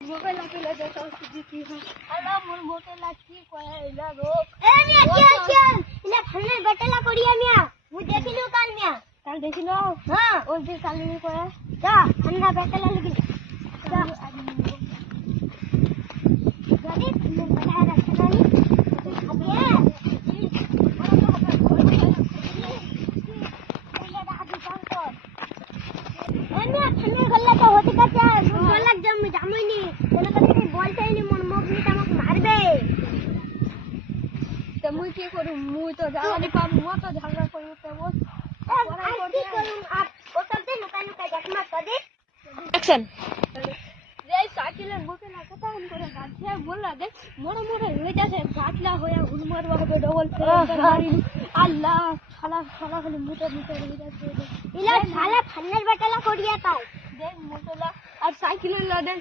মোকে লাগিলে দেখো কি হয় আলা মোর মোকে লাগি কয় এলা রোক এ মিয়া কি আছে ইলা ফানের বেটেলা করিয়া মিয়া মু দেখিলো কাল মিয়া কাল দেখিলো হ্যাঁ ওই যে কালিনি কয় যা ফান্না বেটেলা লাগি যা জানি ফানের বেটেলা রাখছানি মুই কি করু মুই তো জানি পাম মু তো ঝগড়া করি তো বস অ্যাকশন রে সাইকেলের মুখে না কথা করে গাছে বললা দেখ মোড়ে মোড়ে হয়ে যাচ্ছে বাটলা হয়ে হুনমার হবে ডবল আল্লাহ শালা শালা খালি মুটে মুটে হয়ে যাচ্ছে ইলা শালা ফান্নের বেটেলা করিয়া তাও দেখ মোটলা আর সাইকেলের লা দেখ